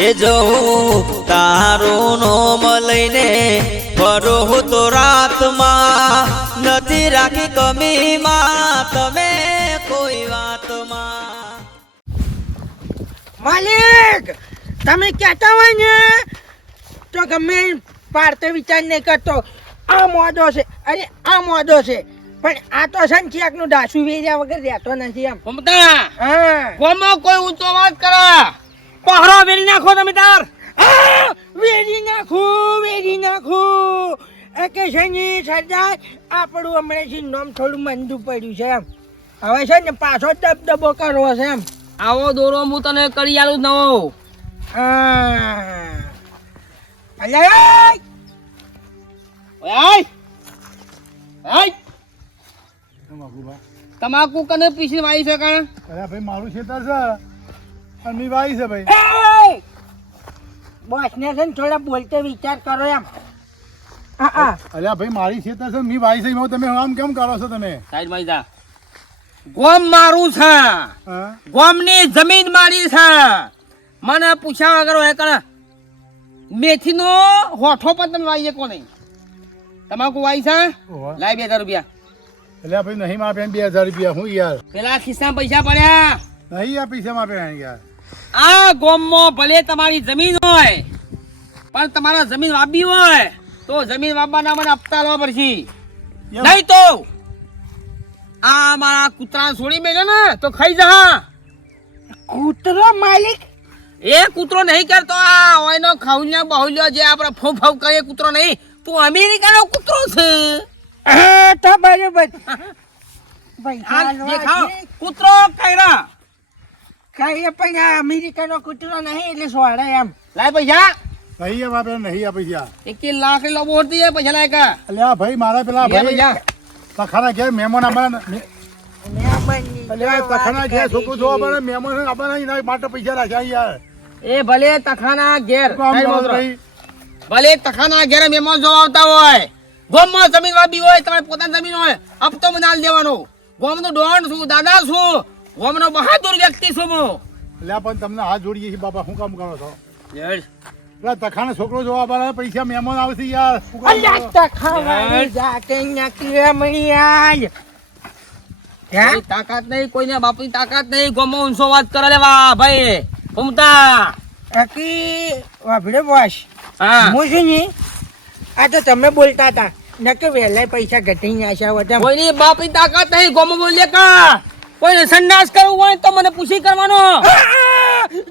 એ જવું તારું નોમ લઈને ફરું તો રાતમાં નથી રાખી કમીમાં તમે કોઈ વાતમાં. માલિક તમે કહેતા હોય ને તો ગમે પાડતો વિચાર નહીં કરતો. આ મોદો છે અરે આ મોદો છે. પણ આ તો છે ને ચેકનું ડાસુ વેર્યા વગર રહેતો નથી એમ. ગમતા હા. ગમો કોઈ ઊંચો વાત કરે. પહરો વેરી નાખો તમે તાર. વેરી નાખું વેરી નાખો. એ કે છે ને સરદાર આપણું હમણાંથી નામ થોડું મંદુ પડ્યું છે એમ. હવે છે ને પાછો દબદબો કરવો છે એમ. આવો દોરો હું તને કરી આલું નવો તમાકુ કને પીસી વાઈ છે કાં? અરે ભાઈ મારું ખેતર છે અને વાઈ છે ભાઈ. બોસ ને છે ને થોડા બોલતે વિચાર કરો એમ. અલ્યા ભાઈ મારી છે છે મી ભાઈ છે એમાં તમે આમ કેમ કરો છો તમે? સાઈડમાં જા. ગોમ મારું છે. હા? ગોમની જમીન મારી છે. મને પૂછ્યા વગર હોય કણ? મેથીનો હોઠો પણ તમે વાઈએ કોને? તમાકુ વાઈ છે. લાય બે હજાર રૂપિયા. અલ્યા ભાઈ નહીં માપે બે હજાર રૂપિયા. હું યાર. પેલા ખિસ્સા પૈસા પડ્યા. નહીં આ પૈસા માપે યાર. આ ગોમમાં ભલે તમારી જમીન હોય પણ તમારા જમીન વાપી હોય તો જમીન વાપવાના મને હપ્તા લેવા પડશે. નહીં તો આ મારા કૂતરા છોડી મેલ્યો ને તો ખાઈ જા. કૂતરો માલિક? એ કૂતરો નહીં કરતો આ ઓયનો ખાઉલ્યો બાહુલ્યો જે આપણે ફો ફો કરે કૂતરો નહીં. તું અમેરિકાનો કૂતરો છે. તો બરોબર. કૂતરો કઈરા કઈ પણ આ અમેરિકાનો કૂતરો નહીં એટલે સોડે એમ. લાય પૈસા. નહીં આ માપે નહીં આ પૈસા? એક લાખ લો બોલતી હે પૈસા લાય કા. અલ્યા ભાઈ મારા પેલા ભાઈ તખાના ઘેર મહેમાન અલ્યા તખાના ઘેર કરી છોકરો જોવા પડે મહેમાન આવવાના એના માટે પૈસા રાખ્યા યાર. એ ભલે તખાના ઘેર. શું ભલે તખાના ઘેર મહેમાન જોવા આવતા હોય. ગોમમાં જમીન વાબી હોય તમારે પોતાની જમીન હોય. હપ્તો મને દેવાનો. ગોમનો ડોન છું દાદા છું. ગોમનો બહાદુર વ્યક્તિ છું હું. એટલે પણ તમને હાથ જોડીએ છીએ બાપા શું કામ કરો છો. પેલા તખાના છોકરો જોવા પડે પૈસા મહેમાન આવશે યાર. અલ્યા તખાવાની જાતે નકલી મળી આજ. કોઈ તાકાત નહીં કોઈને બાપની તાકાત નહીં. ગોમમાં ઊંચો વાત કરે લેવા ભાઈ. ઘૂમતા અકી વાપડે બોસ. હા. હું છું ની આ તો તમે બોલતા હતા. નકે વહેલા પૈસા ઘટી નાખ્યા હતા કોઈની બાપની તાકાત નહીં ગોમમાં બોલે કા કોઈને સંન્યાસ કરવું હોય તો મને પૂછી કરવાનો.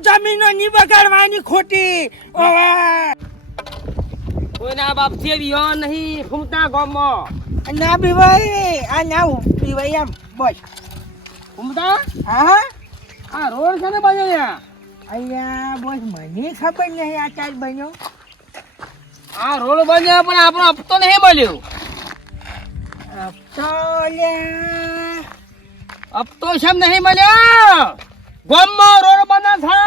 જમીનો ની બગાડવાની ખોટી. કોઈના બાપ છે વિવાહ નહીં ઘૂમતા ગોમમાં. ના પીવાય આ ના પીવાય એમ. બોસ ફૂમતા? હા? આ રોડ છે ને બન્યો અહીંયા. બસ મને ખબર નહીં આ ચાર બન્યો આ રોડ બન્યો પણ આપણો હપ્તો નહીં મળ્યો. હપ્તો લ્યા. હપ્તો શેમ નહીં મળ્યો? ગોમમાં રોડ બને છે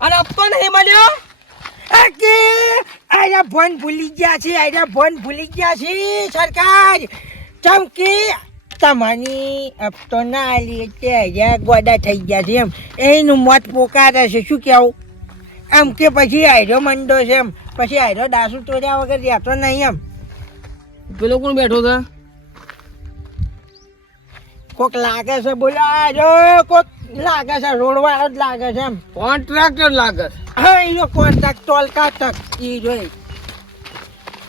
અને હપ્તો નહીં મળ્યો? કે આયા ફોન ભૂલી ગયા છે આયા ફોન ભૂલી ગયા છે, સરકાર. ચમકી તમારી હપ્તો ના આલી એટલે આયા ગોડા થઈ ગયા છે એમ. એનું મત પોકારે છે, શું કહેવું એમ કે પછી આયરો મંડો છે એમ. પછી આયરો દાસુ તોડ્યા વગર રહેતો નહીં એમ. પેલો કોણ બેઠો છે કોક લાગે છે બોલો જો કોક લાગે છે રોડ વાળો જ લાગે છે એમ. કોન્ટ્રાક્ટર લાગે હા એનો કોન્ટ્રાક્ટ ટોલકા તક ઈ જોઈ.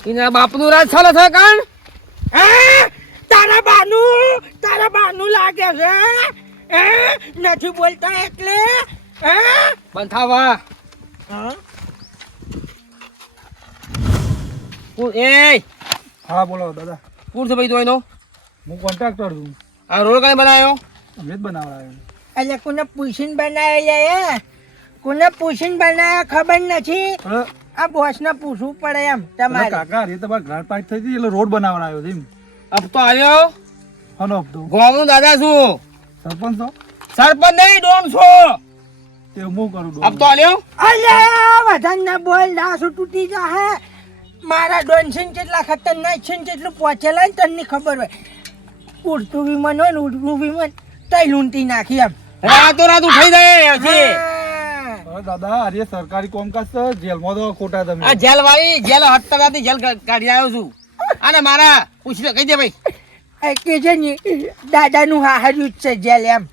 એના બાપનું રાજ ચાલે છે કાન? હે? તારા બાનું તારા બાનું લાગે છે? હે? નથી બોલતા એટલે? હે? બંધાવા. હા? કોણ? એ! હા બોલો દાદા. કોણ છે ભાઈ તો એનો હું કોન્ટ્રાક્ટર છું. આ રોડ કઈ બનાવ્યો? અમે જ બનાવડાવ્યો એટલે કોને પૂછીને બનાવેલા કોને પૂછીને બનાવ્યા ખબર નથી? આ બોસને પૂછવું પડે એમ તમારે. કાકા એ તમારે ઘર પાસ થઈ હતી એટલે રોડ બનાવડાયો છે એમ. હપ્તો આવ્યો હનો હપ્તો ગોમનું દાદા છું. સરપંચ સરપંચ નહીં ડોન છો. તે હું કરું હપ્તો આવ્યો અલ્યા વધારે ના બોલ દાસુ તૂટી જાહે. મારા ડોનસિન કેટલા ખતરનાક છે ને કેટલું પહોંચેલા ને તને ખબર હોય. ઉડતું વિમાન હોય ને ઉડતું વિમાન તઈ લૂંટી નાખી એમ. રાતો રાત ઉઠાઈ જાય હજી. દાદા અરે સરકારી કોમકાજ છે જેલમાં તો ખોટા તમે. આ જેલ ભાઈ જેલ હત્તરાથી જેલ કાઢી આવ્યો છું. અને મારા પૂછી લે કહી દે ભાઈ. એ કે છે ને દાદાનું હાહર્યું જ છે જેલ એમ.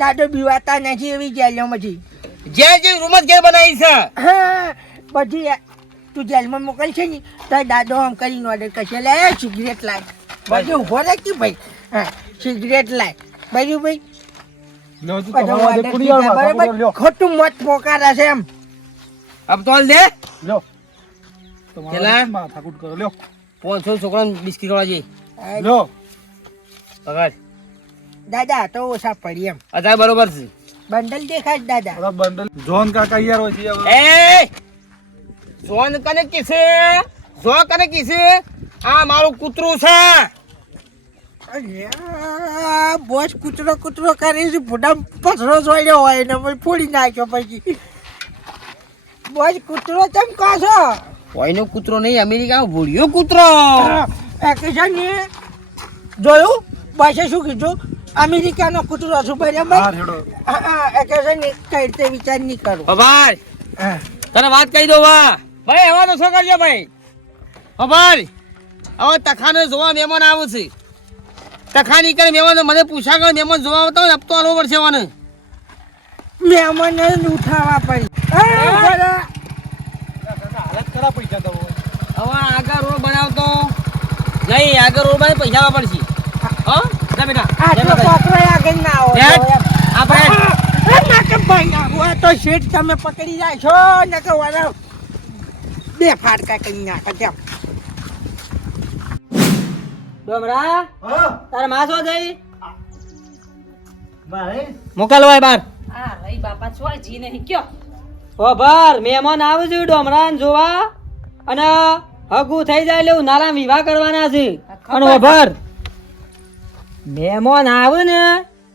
દાદો બીવાતા નથી એવી જેલોમાંથી. જેલ જે રૂમ જ જેલ બનાવી છે. હા બધી તું જેલમાં મોકલશે ને તો દાદો આમ કરીને ઓર્ડર કરશે. લે સિગરેટ લાય બધું ઊભો રાખી ભાઈ. હા સિગરેટ લાય. ભાઈ. બરાબર? લ્યો ખોટું મત પોકારા છે એમ. અબ તો દે. લ્યો પેલા? માથાકૂટ કરો લ્યો પાંચસો છોકરાને બિસ્કીટ ખવડાવવા જઈએ. લ્યો પગાર. દાદા તો ઓછા પડી એમ. અત્યારે બરોબર છે. બંડલ દેખાય છે દાદા. બંડલ. જોન કાકા યાર હોય છે એ! જોન કને કીસે જો કને કીસે આ મારું કૂતરું છે. બોસ કૂતરો કૂતરો કરે છે ભૂડા પથરો જોડ્યો હોય ને પછી ફોડી નાખ્યો પછી. બોસ કૂતરો કેમ કહો છો? કોઈનો કૂતરો નહીં અમેરિકા ભૂડ્યો કૂતરો. એ કે ને. જોયું? બોસે શું કીધું? અમેરિકાનો કૂતરો છું હા બરાબર રેડો. હા, હા, એ કે છે ને કઈ રીતે વિચાર નહીં કરું. ભાઈ હા. તને વાત કહી દો વા ભાઈ એવા તો શું કરજો ભાઈ ભાઈ હવે તખાને જોવા મહેમાન આવું છે. તખાની કરે મહેમાન મને પૂછા કરે મહેમાન જોવા આવતા હોય હપ્તો આલવો પડશે મને. મહેમાનને જ ઉઠાવવા પડી. હાલત ખરા પૈસા તો હવે. આગળ રોડ બનાવતો. નહીં આગળ રોડ બનાવી પૈસા આપવા પડશે. હો? જા બેટા. આ તો કોકરો આગળ ના. આપણે તો શેઠ તમે પકડી જાય છો ને કે બે ફાડકા કરી નાખે. તેમ ડોમરા હા. તારા માં શું થઈ મારે? મોકલવાય બાર. આ રહી બાપા છો જી નહીં? કયો? ઓ ભર મહેમાન આવે છે ડોમરાન જોવા. અને હગું થઈ જાય એટલે ઉનાળા વિવાહ કરવાના છે. અને ઓભર મહેમાન આવે ને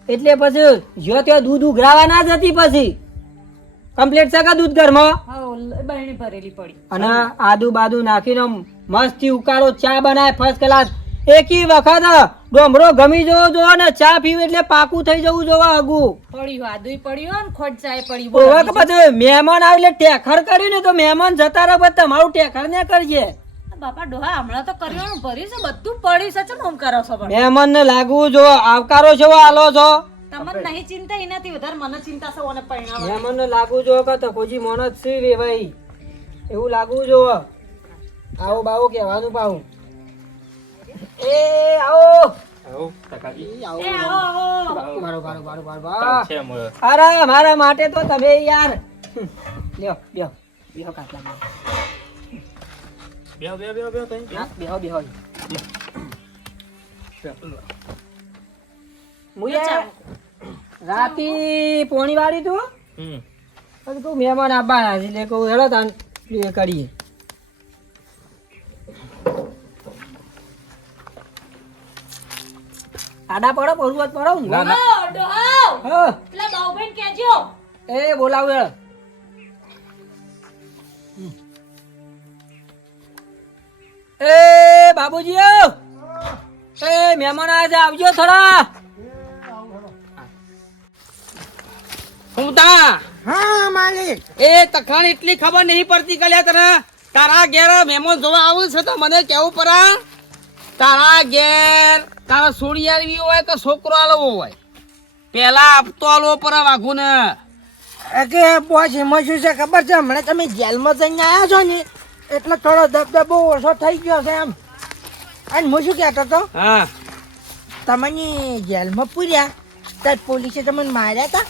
એટલે પછી જો તે દૂધ ઉઘરાવા ના જતી પછી. કમ્પ્લીટ છે કે દૂધ ઘરમાં? બહેણી ભરેલી પડી. અને આદુ બાદુ નાખીને મસ્તી ઉકાળો ચા બનાય ફર્સ્ટ ક્લાસ એકી વખત ડોમરો ગમી જવો જોવો ને ચા પીવું એટલે પાકું થઈ જવું જોવા હગું પડ્યું આદુય પડ્યું ને ખોટ ચાય પડી ઓવા કે પછી મહેમાન આવે એટલે ટેખર કર્યું ને તો મહેમાન જતા રહે પછી તમારું ટેખર ને કરજે. બાપા ડોહા હમણાં તો કર્યું ભર્યું છે બધું પડ્યું છે ચમ આમ કરો છો મહેમાન ને લાગવું જો આવકારો છો આલો છો. તમને નહીં ચિંતા એનાથી વધારે મને ચિંતા છે ઓને પરિણામ મહેમાન ને લાગવું જો કે તો કોઈ મોનત જ સી રે ભાઈ? એવું લાગવું જો આવો બાવો કહેવાનું પાવું એ આવો. એ આવો આવો. બારો બારો બારો બારો બારો અરે મારા માટે તો તમે યાર. લ્યો બેહો બેહો. કાટલા બે બે બે બે તઈ. બેહો બેહો. મુયા રાતી પોણી વાળી તું પછી કહું મહેમાન આબા હાજી લે કહું હેડો તાન કરીએ. આડા પડો પરુવત પડો. ના ના. ડો હા. પેલા બાઉભાઈ કહેજો. એ બોલાવ એ બાબુજી એ મહેમાન આવ્યા છે આવજો થોડા. ઉમતા હા માલિક. એ તખાણ એટલી ખબર નહીં પડતી કલ્યા તને. તારા ઘેર મહેમાન જોવા આવું છે તો મને કેવું પરા? તારા ઘેર તારા સોડી આલવી હોય કે છોકરો આલવો હોય? પેલા આપતો આલવો પરા વાઘુ ને કે બોસ એમાં શું છે ખબર છે? હમણાં તમે જેલમાં જઈને આવ્યા છો ને એટલે થોડો દબદબો ઓછો થઈ ગયો છે એમ. અને હું શું કહેતો હતો હા. તમને જેલમાં પૂર્યા ત્યારે પોલીસે તમને માર્યા હતા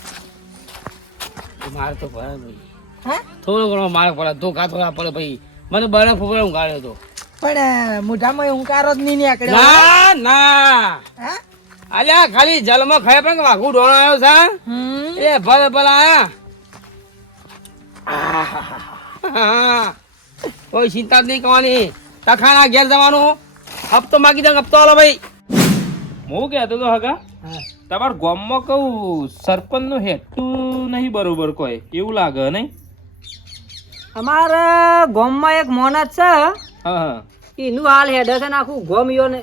માર તો પડે ભાઈ હા? થોડો ઘણો માર પડે ધોકા થોડા પડે ભાઈ. મને બરફ ઉપર ઉગાડ્યો તો પણ મોઢામાં હુંકારો જ નહીં નીકળ્યો. ના ના. હા? અલ્યા ખાલી જલમો ખાય પણ કે વાઘુ ઢોળો આવ્યો છે એ ભલે ભલે આયા. કોઈ ચિંતા જ નહીં કરવાની. તખાના ઘેર જવાનું. હપ્તો માગી દે હપ્તો આલો ભાઈ. હું કહેતો તો હગા તમાર ગામમાં કહું સરપંચનું હેઠું નહીં બરોબર કોઈ. એવું લાગે નહીં? અમારા ગામમાં એક મોનત છે હા. હા એનું હાલ હેડે છે ને આખું ગોમ યો ને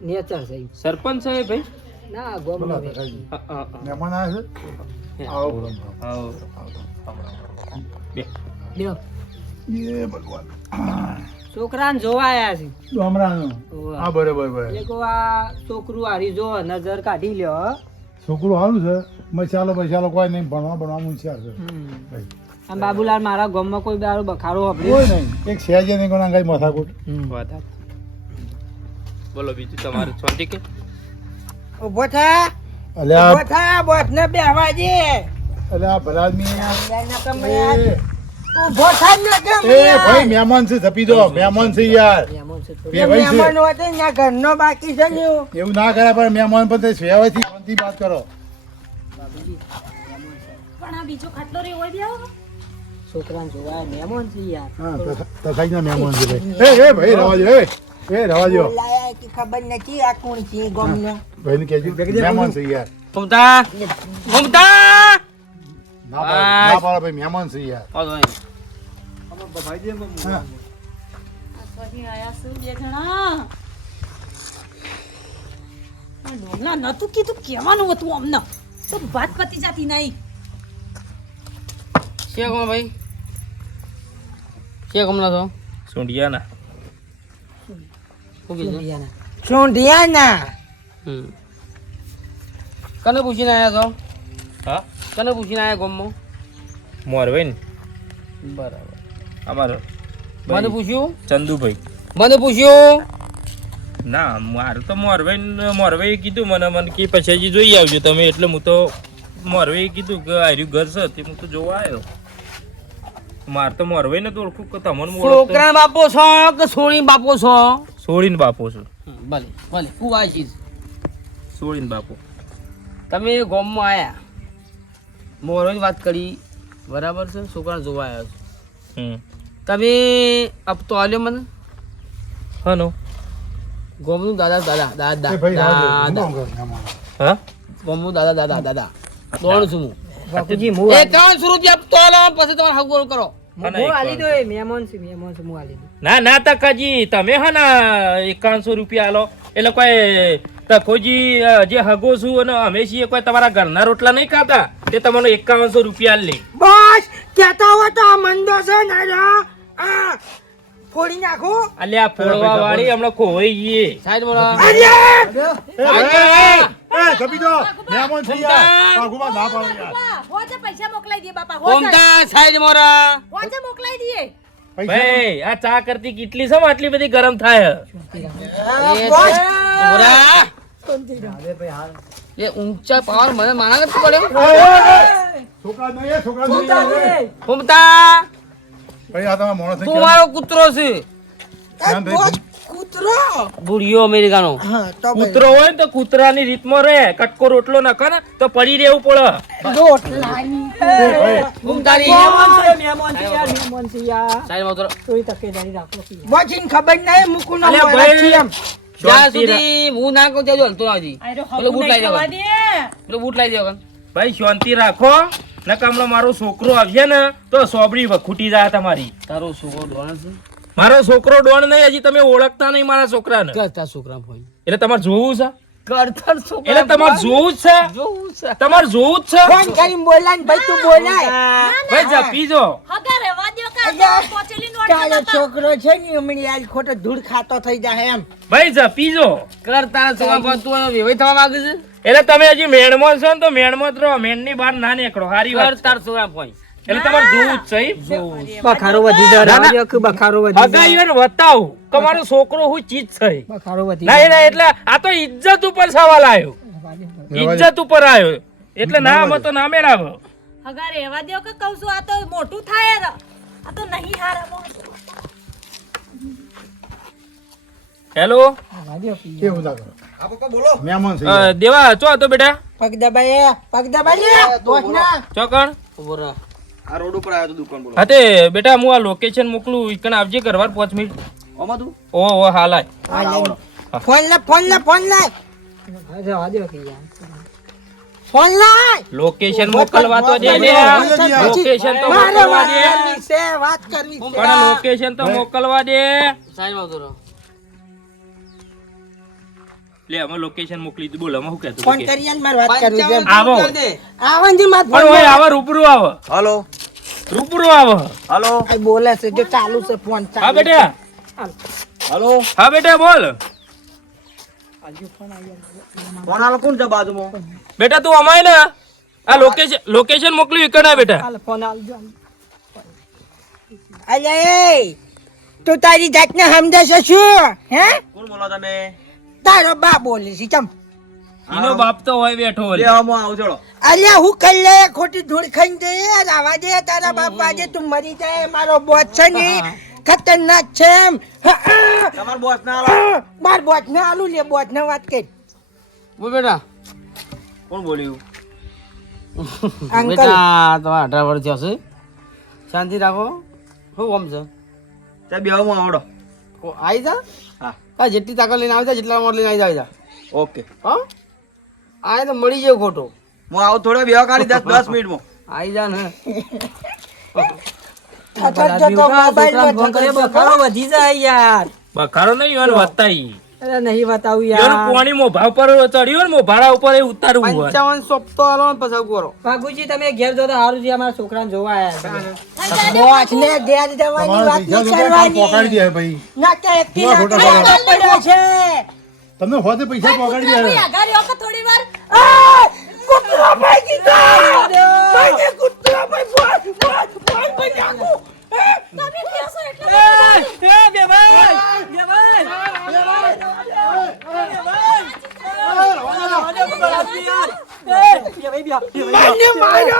નેચર છે સરપંચ છે ભાઈ? ના ગોમ નો હા, હા, હા. મહેમાન આવે છે? આવો. આવો. બે. લ્યો એ ભગવાન. છોકરાને જોવા આયા છે. ઓવે. હા બરાબર બરાબર એટલે આ છોકરું હારી જો નજર કાઢી લ્યો હો. છોકરું હારું છે? મસાલો બસાલો કોઈ નહીં ભણવા ભણવા હોશિયાર છે. ભાઈ. આમ બાબુલાલ મારા ગામમાં કોઈ દારૂ બખારો કોઈ વાપર્યો નહીં. એક સહેજે નહીં કોના કઈ માથાકૂટ. બોલો બીજું તમારે છોટી કે? ઊભો થા. અલે આ ઊભો થા બોસ ને બેહવા દે. અલે આ ભલાદમી ઊભો થા ને કેમ એ ભાઈ મહેમાન છે ધપી દો મહેમાન છે યાર. મહેમાન છે તો. ને ઘરનો બાકી છે ને. એવું ના કરે પણ મહેમાન પણ તે સેવાથી શાંતિ વાત કરો. પણ આ બીજો ખાટલો હોય છોકરાને જોવા આયા. મહેમાન છે યાર. હા તથાઈ ના મહેમાન છે ભાઈ. એ એ ભાઈ રવા દો એ એ રવા દો. બોલાયા કે ખબર નથી આ કોણ છે ગમનો ભાઈ ને? કહેજો મહેમાન છે યાર. ઘૂમતા ઘૂમતા ના ના પાડો ભાઈ મહેમાન છે યાર. હા. આ સ્વામી આયા છે બે જણા? ડોમલા નતું કીધું કહેવાનું હતું અમને. તો વાત પતી જતી નહીં. છે ભાઈ? છે કમલા છો કીધું સોંઢિયાના હમ. કને પૂછીને આયા છો હા કને પૂછીને આયા ગામમાં મોરવે ને બરાબર અમારો મને પૂછ્યું ચંદુભાઈ મને પૂછ્યું ના મારે તો મોરવે મોરવે કીધું મને મને કે પછી જોઈ આવજો તમે એટલે હું તો મોરવે કીધું કે આર્યું ઘર છે તે હું તો જોવા આવ્યો મારે તો મોરવે ને તો ઓળખું કે તમને છોકરા બાપો છો કે સોળીન બાપો છો? સોળીન બાપો છો. ભલે ભલે કુવાશી સોળીન બાપો. તમે ગામમાં આયા. મોરો વાત કરી. બરાબર છે? છોકરા જોવા આવ્યા છો. હમ. તમે હપ્તો આલ્યો મને? હનો. ગોમનું દાદા દાદા દાદા દાદા? હા ગોમનું દાદા દાદા દાદા. દોણ છું હું. બાપુજી એકાવનસો રૂપિયા હપ્તો પછી તમારે હગવડ કરો. હા, ના, આલી દો એ મહેમાન છે મહેમાન છે હું આલી દઉં ના ના તકાજી તમે હા ના એકાવનસો રૂપિયા આલો. એટલે કોઈ તકોજી જે હગો છું અને અમે છીએ કોઈ તમારા ઘરના રોટલા નહીં ખાતા તે તમને એકાવનસો રૂપિયા લે. બસ કેતા હોય તો આ મંદો છે ના આ ફોડી નાખો. અલ્યા ફોડવા વાળી હમણાં ખોવાઈ ગઈ સાઈડ બોલો. એ ભાઈ, દો મહેમાન છે યાર પાઘુમાં ના પાડો યાર. હોજે પૈસા મોકલાઈ દે બાપા હોજે. ઓમતા સાઈડ મોરા. હોજે મોકલાઈ દઈએ. ભાઈ આ ચા કરતી કેટલી છે આટલી બધી ગરમ થાય? એ મોરા. એ ઊંચા પાવર મને માના નથી પડ્યો. છોકરા નહીં છોકરા નહીં ભાઈ આ તમે માણસ તું મારો કૂતરો છે. કૂતરો? બુઢિયો અમેરિકાનો. હા તો કૂતરો હોય ને તો કૂતરાની રીતમાં રહે. કટકો રોટલો નાખે ને તો પડી રહેવું પડે. રોટલાની. સાઈડમાં ઉતરો બોજીને ખબર નહીં મૂકું અલ્યા ભાઈ, જ્યાં શાંતિ રાખ. સુધી હું ના કહું ત્યાં સુધી હલતો ના હજી. પેલો બૂટ લાવી દેવા. પેલો બૂટ લાવી દેવો ભાઈ શાંતિ રાખો. નકર હમણાં મારો છોકરો આવશે ને તો સોબડી વખૂટી જાય તમારી. તારો છોકરો છે. મારો છોકરો ડોણ નહીં હજી તમે ઓળખતા નહીં મારા છોકરાને. કરતા છોકરા ભાઈ એટલે તમારે જોવું છે? કરતા છોકરા એટલે તમારે જોવું જ છે? જોવું છે. તમારે જોવું જ છે? ફોન કરીને બોલાય ભાઈ તું બોલાય. ભાઈ જપી જો હગા રહેવા દ્યો કે અલ્યા, આ પહોંચેલી નોટ તારો નતા. છોકરો છે ને હમણાં આજ ખોટો ધૂળ ખાતો થઈ જાય એમ. ભાઈ જો કરતા છોકરા ભાઈ તું એનો થવા માંગે છે? એટલે તમે હજી મેણમાં છો ને તો મેણમાં જ રહો. મેણની બહાર ના નીકળો. હારી વાત તાર કરતા છોકરા ભાઈ એટલે તમારે જોવું જ છે બખારો વધી જાય. ના, ના. કે બખારો જાય. એને બતાવ કે મારો છોકરો હું ચીજ છે. બખારો વધી ના ના એટલે આ તો ઇજ્જત ઉપર સવાલ આવ્યો. ઇજ્જત ઉપર આવ્યો. એટલે ના આમાં તો ના મેળાવો હગા રહેવા દ્યો કે કહું છું આ તો મોટું થાય ર. આ તો નહીં હારા. હેલો. દેવા ચો તો બેટા? પગ દબાય પગ દબાય દોસ્ત ના. ચોકણ ઊભો દુકાન બોલો તે બેટા હું આ લોકેશન મોકલું ઈકણ આવજે ઘરવાર 5 મિનિટ. ઓ ઓ હાલ આય ફોન લે ફોન લે ફોન લે ફોન લાય. લોકેશન મોકલવા તો દે ને લોકેશન તો મોકલવા દે. વાત કરવી છે. પણ લોકેશન તો મોકલવા દે. સાઈડમાં ઉતરો. લે અમે લોકેશન મોકલી દીધું બોલ અમે શું કહેતો ફોન કરી અને મારે વાત કરવી છે આવો. આવન જી માર પણ ઓય આવો રૂબરૂ આવો. હેલો. રૂબરૂ આવો. હેલો. આ બોલે છે જો ચાલુ છે ફોન હા બેટા. હેલો. હા બેટા બોલ. ફોન આલો કોણ છે બાજુમાં? બેટા તું અમાય ને. આ લોકેશન લોકેશન મોકલ્યું એકડા બેટા. અલે તું તારી જાતને સમજે છે શું? હે? કોણ બોલો તમે? તારો બાપ બોલે છે ચમ. એનો બાપ તો હોય બેઠો હોય હમો આવું ચલો. અલ્યા હું કઈ લે ખોટી ધૂળ ખાઈને દે આવા દે તારા બાપ આજે તું મરી જાય મારો બોસ છે ને ખતરનાક છે એમ. તમાર બોસ ના હાલો માર બોસ ના આલુ લે બોસ ના વાત કે બોલ બેટા. કોણ બોલ્યું અંકલ. બેટા વર્ષ થયા છે. શાંતિ રાખો. શું કામ છે? ત્યાં બે હમો આવડો. આવી જા? હા. હા જેટલી તાકાત લઈને આવી જા જેટલા મોડ લઈને આવી જા, ઓકે. હા? આ તો મળી જાય ખોટો. હું આવું થોડો બે કાઢી દસ દસ મિનિટમાં. આવી જા ને. બખારો. વધી જાય યાર. બખારો નહીં હોય વધતા ઈ. અરે નહીં બતાવું યાર. પાણી મોભા પર ચડ્યો ને મોભાડા ઉપર એ ઉતારવું હોય. પંચાવન સોપતો આલો ને પછી કરો. ભાગુજી તમે ઘેર જો તો સારું છે અમારા છોકરાને જોવા આયા બોસ ને ઘેર જવાની વાત પૈસા કરવાની. પહોંચાડી દે ભાઈ? ના કે કેવા ના પડ્યો છે. તમને હોતે પૈસા પકડી દે આઘારી ઓક થોડી વાર. આ! ભાઈ કીધો. ભાઈ કૂતરો ભાઈ બોસ બોસ બોસ ભાઈ નાખું તમે કહેશો એટલે મને મારો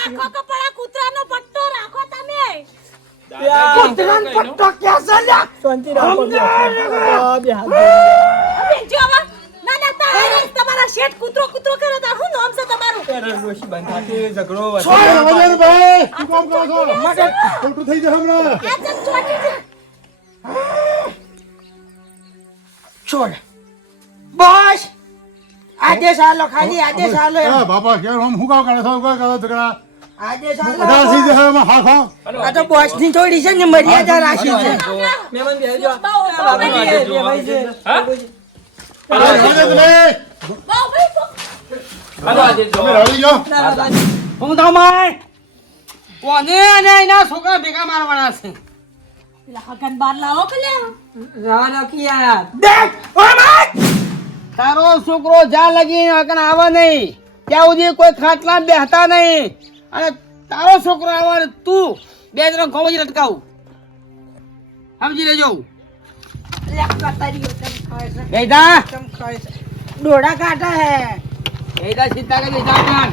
રાખો તો પણ આ કૂતરાનો પટ્ટો રાખો તમે કૂતરાનો પટ્ટો ક્યાં છે લ્યા? બેનજી આવા ના ના તારા તમારા શેઠ કૂતરો કૂતરો કરે તાર શું નામ છે તમારું? છોડ રવા દે ને ભાઈ શું કામ કરો છો? ખોટું થઈ જશે હમણાં. આ ચમ ચોટી છે છોડ. બોસ. આદેશ આલો ખાલી આદેશ આલો. હા બાપા કે આમ હું કામ કરે છો? કામ કરે આ તો બોસની થોડી છે ને મર્યાદા રાખી છે. તમે રડી જાઓ. હું તો કોને અને એના છોકરા ભેગા મારવાના છે? હગન બાર લાવો કે લે દેખ ઓ માય! તારો છોકરો જ્યાં લગી અકન આવે નહીં. ત્યાં સુધી કોઈ ખાટલા બેહતા નહીં. અને તારો છોકરો આવે તું. બે ત્રણ ગોમજી લટકાવું. સમજી લેજો. છે ડોડા કાટા હે. બેટા સીતા કે જા જાન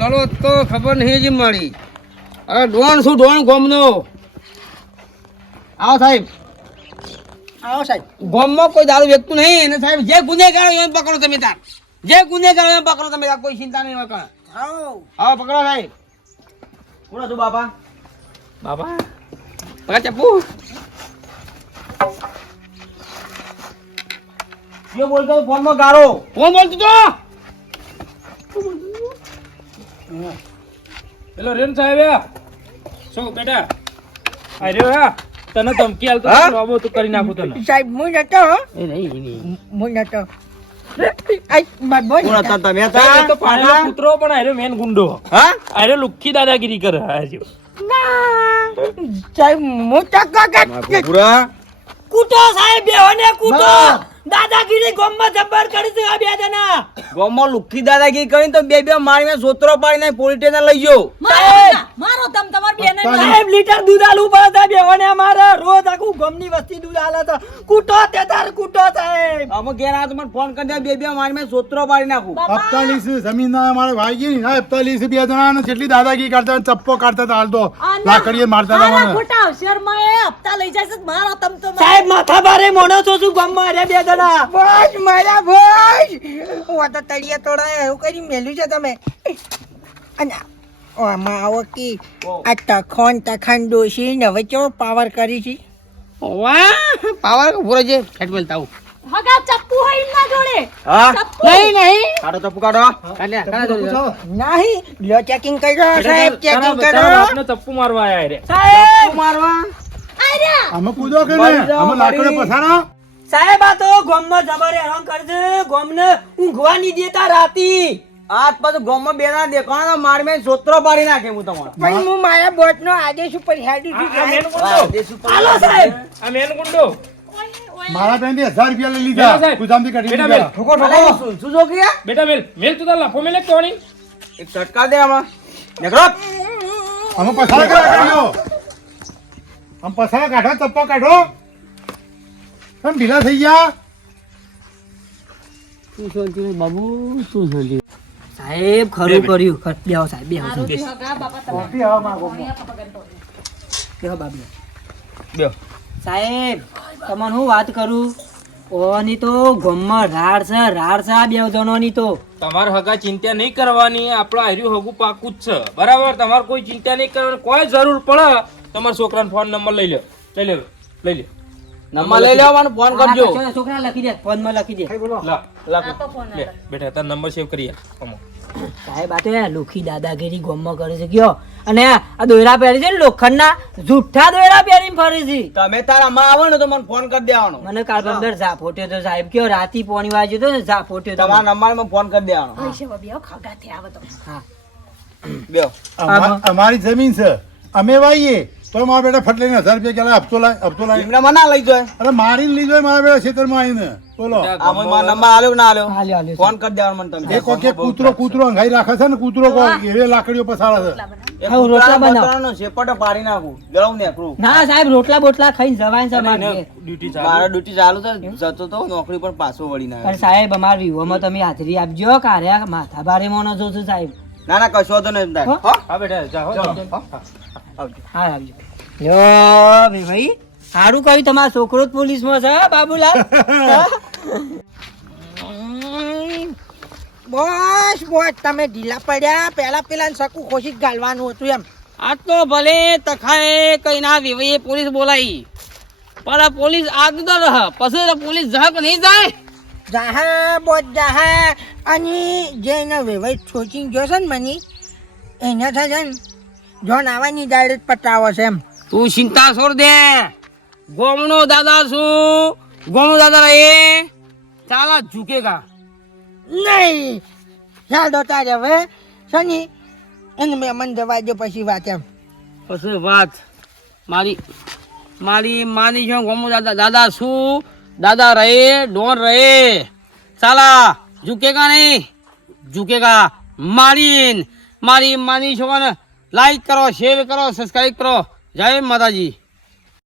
લડો તો ખબર નહીં જ મળી. અરે ડોણ શું ડોણ ગોમનો? આવો સાહેબ. આવો સાહેબ. ગોમમાં કોઈ દારૂ વેચતું નહીં. અને સાહેબ જે ગુનેગાર એને પકડો તમે તાર. જે ગુનેગાર એને પકડો તમે તાર કોઈ ચિંતા નહીં હોય કાંઈ. આવો. આવો પકડો સાહેબ. કોણ હતું બાપા? બાપા. પકડ ચપ્પુ. કયો બોલતો ફોનમાં ગારો ફોન બોલતો તો? હેલો રેન સાહેબ આ. શું બેટા? આ રહ્યો હા? તને ધમકી આલતો હા? બાબો તું કરી નાખું તને. સાહેબ હું નતો હો. એ નહીં એ નહીં. હું નતો કૂતરો પણ આર્યો મેન ગુંડો. હા? આર્યો લુખ્ખી દાદાગીરી કરે આર્યો સાહેબ હું ટકો કે પૂરા કૂટો સાહેબ બેહોને કૂટો. દાદાગીરી ગોમમાં જબ્બર કરી છે આ બે જણા. ગોમમાં લુખ્ખી દાદાગીરી કરી તો બે બે મારીને સોતરો પાડીને પોલીસ સ્ટેશન લઈ ગયો મારો તમ તમાર બેને સાહેબ લીટર દૂધ આલું પડે છે બેહોને અમારે રોજ આખું ગોમની વસ્તી દૂધ આલે તો કૂટો તે તાર કૂટો સાહેબ. અમે ઘેર આ મને ફોન કરી દે બે બે મારીને સોતરો પાડી નાખું. અડતાલીસ જમીન ના અમારે ગઈ ને અડતાલીસ બે જણા ને જેટલી દાદાગીરી કરતા ચપ્પો કાઢતા હતા હાલ તો લાકડીએ મારતા હતા મને ખોટા અવસરમાં એ હપ્તા લઈ જાય છે મારો તમ તો સાહેબ માથા ભારે મોણો છો છું ગોમમાં? અરે બે જણા બસ મારા બસ. હું તો તળિયા તોડાય એવું કરી મેલ્યું છે તમે. અને આમાં આવો કે આ તખોન તખાન ડોસી ને હવે કેવો પાવર કરી છે? વાહ પાવર પૂરો છે ફેટ મેલતા આવું હગા ચપ્પુ હોય એમના જોડે. હા. નહીં નહીં. કાઢો ચપ્પુ કાઢો કાલે કાઢો જોજો. નહીં લો ચેકિંગ કરો સાહેબ ચેકિંગ કરો બાપને ચપ્પુ મારવા આયા રે. સાહેબ ચપ્પુ મારવા. આયા અમે કૂદો કે નહીં? અમે લાકડે પસાડો સાહેબ આ તો ગોમમાં જબર હેરાન કરજે ગોમને ઊંઘવા નહીં દેતા રાતી. આજ પછી ગોમમાં બેના દેખાણા માર મેં સોત્રો પાડી નાખે હું તમારો. પણ હું મારા બોટનો આદેશ ઉપર હેડી છું હાલો સાહેબ. આ મેન ગુંડો. મારા બેન હજાર રૂપિયા લઈ બેટા લીધા સાહેબ. ગુજામથી કાઢી બેટા લીધા. અલા, એ શું શું જોકી આ? બેટા મેલ. મેલ તું તાર લાફો મેલે કોણી એક ઝટકા દે આમાં. નીકળો. અમે પસારા કાઢ્યો આમ પસારા કાઢો ચપ્પો કાઢો. કેમ ઢીલા થઈ ગયા? સાહેબ ખરું બાબુ ખર- શાંતિ સાહેબ બેહો સાહેબ. આરોપી હગા બાપા તમે. કોફી આવો માગો બાબુ બેહો. સાહેબ તમને હું વાત કરું? ઓની તો ગમમાં રાડ છે રાડ છે આ બે જણોની તો. તમારે હગા ચિંતા નહીં કરવાની આપણો આર્યું હગું પાકું જ છે. બરાબર? તમારે કોઈ ચિંતા નહીં કરવાની. કોઈ જરૂર પડે તમારા છોકરાનો ફોન નંબર લઈ લો લઈ લો લઈ લો નંબર લઈ લેવાનો ફોન કરજો. છોકરા લખી દે ફોનમાં લખી દે. લા ફોન બેટા તાર નંબર સેવ કરી સાહેબ આ તો લોખી દાદાગીરી ગોમમાં કરે છે. ગયો. અને આ દોયરા પહેરી છે ને લોખંડના જુઠ્ઠા દોયરા પહેરીને ફરે છે. તમે તારા માં આવો ને તો મને ફોન કરી દેવાનો. મને કાલ પંદર ઝા ફોટ્યો તો સાહેબ કયો રાતી પોણી વાજ્યો તો ને ઝા ફોટ્યો તમારા નંબરમાં ફોન કરી દેવાનો. પૈસે બેહો ખગા થયા આવે તો. હા. બેહો. અમારી જમીન છે. અમે વાઈએ. તો મારા બેટા ફટ લઈને હજાર રૂપિયા ક્યાં હપ્તો લાય? હપ્તો લાય? એમને મને લઈ જાય. અરે મારીને લીધો મારા બેટા ખેતરમાં આવીને. બોલો. આમાં મારો નંબર આલ્યો ના આલ્યો? ફોન કરી દેવાનો મને તમે. એક વખત કૂતરો કૂતરો અંગાઈ રાખે છે ને કૂતરો કો એ લાકડીઓ પસાડે છે. રોટલા બનાવવાનો શેપટો પાડી નાખું. ના સાહેબ રોટલા બોટલા ખાઈને જવાય છે મારે ડ્યુટી મારા ચાલુ ડ્યુટી ચાલુ છે. જતો તો નોકરી પર પાછો વળી ના પણ સાહેબ અમારા વિવોમાં તમે હાજરી આપજો. કાર્યા માથા ભારે મોનો છો છો સાહેબ. ના ના કશો તો નહીં હો? બેટા. આવજો. હા આવજો. યો બે ભાઈ. સારું કહ્યું તમારો છોકરો જ પોલીસમાં છે બાબુલાલ? બસ બસ. તમે ઢીલા પડ્યા. પેલા પેલા શકું ખોશી ગાલવાનું હતું એમ. આ તો ભલે તખાએ કઈ ના વિવાહે પોલીસ બોલાવી પણ પોલીસ આગળ રહ. પછી તો પોલીસ જહક નહીં જાય. જાહા બોત જાહા. અને જે એના વેવાઈ છોચીને જોશે ને મની એને થશે ને જોન નાવાની દાડે જ પટાવો છે એમ. તું ચિંતા છોડ દે. ગોમનો દાદા છું. ગોમનો દાદા રહે ચાલા ઝૂકેગા નહીં. ચાલો તારે હવે. શનિ એને મેં મન જવા દે પછી વાત એમ. પછી વાત. મારી મારી માની છો ગોમનો દાદા દાદા છું. દાદા રહે ડોન રહે ચાલા ઝૂકેગા નહીં. ઝૂકેગા મારીન. મારી માની છો ને લાઈક કરો શેર કરો સબસ્ક્રાઈબ કરો. જય માતાજી.